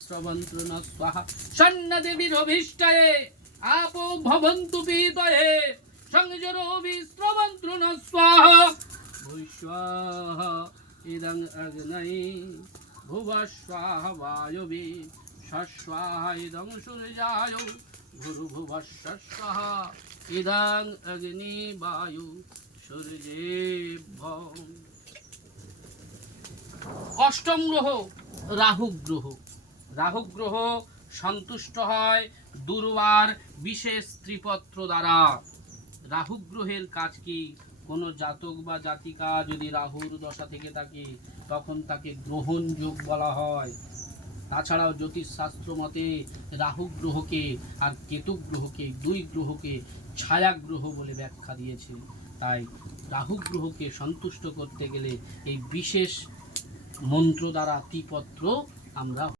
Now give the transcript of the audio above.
শ্রবন্ত্রণ স্বাহা সন্নদেবীরভীষ্টয়ে আপো ভবন্তু পীতয়ে সংযরোবি শ্রবন্ত্রণ স্বাহা ভূস্বাহ ইদং অগ্নয়ে ভুবস্বাহা বায়বে স্বাহা ইদং সূর্যায় ভূর্ভুবস্বাহা ইদং অগ্নি বায়ু সূর্যেভ্যঃ। অষ্টম গ্রহ রাহু গ্রহ। রাহু গ্রহ সন্তুষ্ট হয় দুর্বার বিশেষ ত্রিপত্র দ্বারা। রাহু গ্রহের কাজ কি? কোনো জাতক বা জাতিকা যদি রাহুর দশা থেকে থাকে তখন তাকে গ্রহণ যোগ বলা হয়। তাছাড়াও জ্যোতিষশাস্ত্র মতে রাহু গ্রহকে আর কেতু গ্রহকে, দুই গ্রহকে ছায়া গ্রহ বলে ব্যাখ্যা দিয়েছে। তাই রাহু গ্রহকে সন্তুষ্ট করতে গেলে এই বিশেষ মন্ত্র দ্বারা ত্রিপত্র আমরা